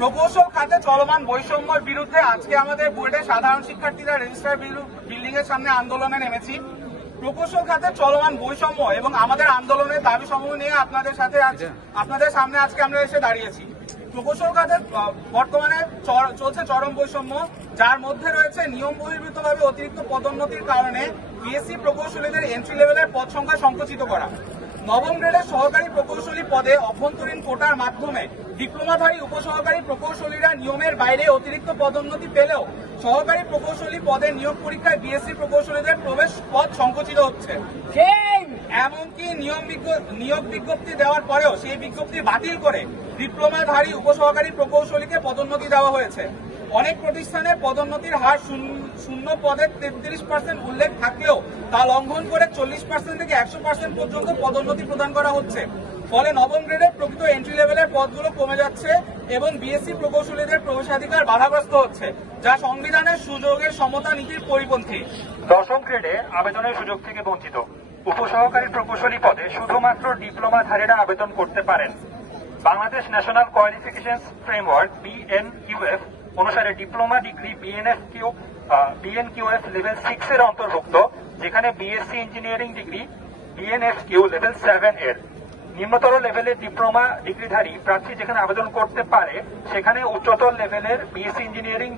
প্রকৌশল খাতে চলমান বৈষম্যের বিরুদ্ধে আজকে আমাদের বুয়েটের সাধারণ শিক্ষার্থীরা রেজিস্ট্রার বিল্ডিং এর সামনে আন্দোলনে নেমেছি। প্রকৌশল খাতে চলমান বৈষম্য এবং আমাদের আন্দোলনের দাবি সমূহ নিয়ে আপনাদের সামনে আজকে আমরা এসে দাঁড়িয়েছি। প্রকৌশল খাতে বর্তমানে চলছে চরম বৈষম্য, যার মধ্যে রয়েছে নিয়ম বহির্ভূতভাবে অতিরিক্ত পদোন্নতির কারণে বিএসসি প্রকৌশলীদের এন্ট্রি লেভেলের পদ সংখ্যা সংকুচিত করা, নবম গ্রেডের সহকারী প্রকৌশলী পদে অভ্যন্তরীণ কোটার মাধ্যমে ডিপ্লোমাধারী উপসহকারী প্রকৌশলীরা নিয়মের বাইরে অতিরিক্ত পদোন্নতি পেলেও সহকারী প্রকৌশলী পদে নিয়োগ পরীক্ষায় বিএসসি প্রকৌশলীদের প্রবেশ পদ সংকুচিত হচ্ছে। এমনকি নিয়োগ বিজ্ঞপ্তি দেওয়ার পরেও সেই বিজ্ঞপ্তি বাতিল করে ডিপ্লোমাধারী উপসহকারী প্রকৌশলীকে পদোন্নতি দেওয়া হয়েছে। অনেক প্রতিষ্ঠানে পদোন্নতির হার শূন্য পদে 33% উল্লেখ থাকলেও তা লঙ্ঘন করে 40% থেকে 100% পর্যন্ত পদোন্নতি প্রদান করা হচ্ছে। ফলে নবম গ্রেডের প্রকৃত এন্ট্রি লেভেলের পদগুলো কমে যাচ্ছে এবং বিএসসি প্রকৌশলীদের প্রবেশাধিকার বাধাগ্রস্ত হচ্ছে, যা সংবিধানের সুযোগের সমতা নীতির পরিপন্থী। দশম গ্রেডে আবেদনের সুযোগ থেকে বঞ্চিত। উপসহকারী প্রকৌশলী পদে শুধুমাত্র ডিপ্লোমাধারীরা আবেদন করতে পারেন। Bangladesh national qualification framework BNQF অনুসারে ডিপ্লোমা ডিগ্রি BNQF লেভেল 6 এর অন্তর্ভুক্ত, যেখানে BSc engineering degree BNSQ level 7 এর। নিম্নতর লেভেলের ডিপ্লোমা ডিগ্রিধারী প্রার্থী যেখানে আবেদন করতে পারে, সেখানে উচ্চতর লেভেলের বিএসসি ইঞ্জিনিয়ারিং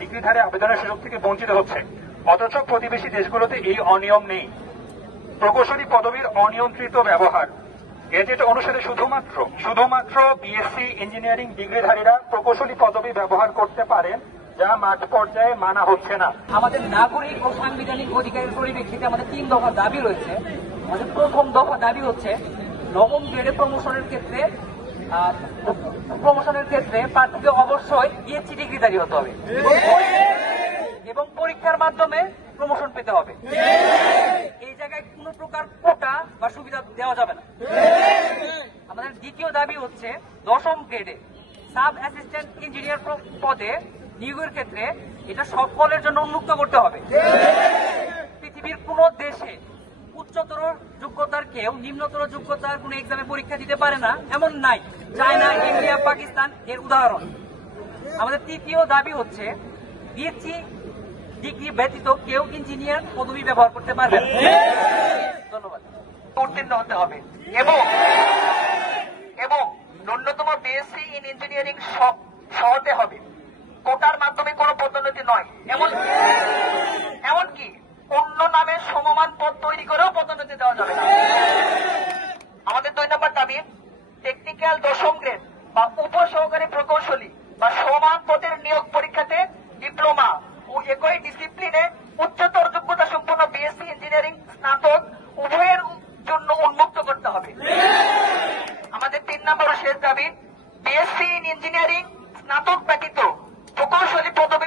ডিগ্রিধারী আবেদনের সুযোগ থেকে বঞ্চিত হচ্ছে। অথচ প্রতিবেশী দেশগুলোতে এই অনিয়ম নেই। প্রকৌশলী পদবীর অনিয়ন্ত্রিত ব্যবহার। গেজেট অনুসারে শুধুমাত্র বিএসসি ইঞ্জিনিয়ারিং ডিগ্রিধারীরা প্রকৌশলী পদবী ব্যবহার করতে পারেন, যা মাঠ পর্যায়ে মানা হচ্ছে না। আমাদের নাগরিক ও সাংবিধানিক অধিকারের পরিপ্রেক্ষিতে আমাদের 3 দফা দাবি রয়েছে। আমাদের প্রথম দফা দাবি হচ্ছে নবম গ্রেডে প্রমোশনের ক্ষেত্রে প্রার্থীকে অবশ্যই বিএসসি ডিগ্রিধারী হতে হবে এবং পরীক্ষার মাধ্যমে প্রমোশন পেতে হবে। এই জায়গায় কোন প্রকার কোটা বা সুবিধা দেওয়া যাবে না। আমাদের দ্বিতীয় দাবি হচ্ছে দশম গ্রেডে সাব অ্যাসিস্ট্যান্ট ইঞ্জিনিয়ার পদে নিয়োগের ক্ষেত্রে এটা সকলের জন্য উন্মুক্ত করতে হবে। পৃথিবীর কোন দেশে উচ্চতর যোগ্যতার কেউ নিম্নতর যোগ্যতার কোন এক্সামে পরীক্ষা দিতে পারে না এমন নাই। চায়না, ইন্ডিয়া, পাকিস্তান এর উদাহরণ। আমাদের তৃতীয় দাবি হচ্ছে বিএসসি ডিগ্রি ব্যতীত কেউ ইঞ্জিনিয়ার পদবি ব্যবহার করতে পারবে না। ধন্যবাদ। উত্তীর্ণ হতে হবে এবং ন্যূনতম বিএসসি ইন ইঞ্জিনিয়ারিং হতে হবে। কোটার মাধ্যমে কোনো পদোন্নতি নয়, এমনকি অন্য নামে সমমান পদ তৈরি করেও পদোন্নতি দেওয়া যাবে না। আমাদের 2 নম্বর দাবি, টেকনিক্যাল দশম গ্রেড বা উপসহকারী প্রকৌশলী বা সমান পদের নিয়োগ পরীক্ষাতে ডিপ্লোমা ও একই ডিসিপ্লিনে উচ্চতর যোগ্যতা সম্পন্ন বিএসসি ইঞ্জিনিয়ারিং স্নাতক উভয়ের জন্য উন্মুক্ত করতে হবে। আমাদের 3 নম্বর শেষ দাবি, বিএসসি ইন ইঞ্জিনিয়ারিং স্নাতক ব্যতীত প্রকৌশলী পদবী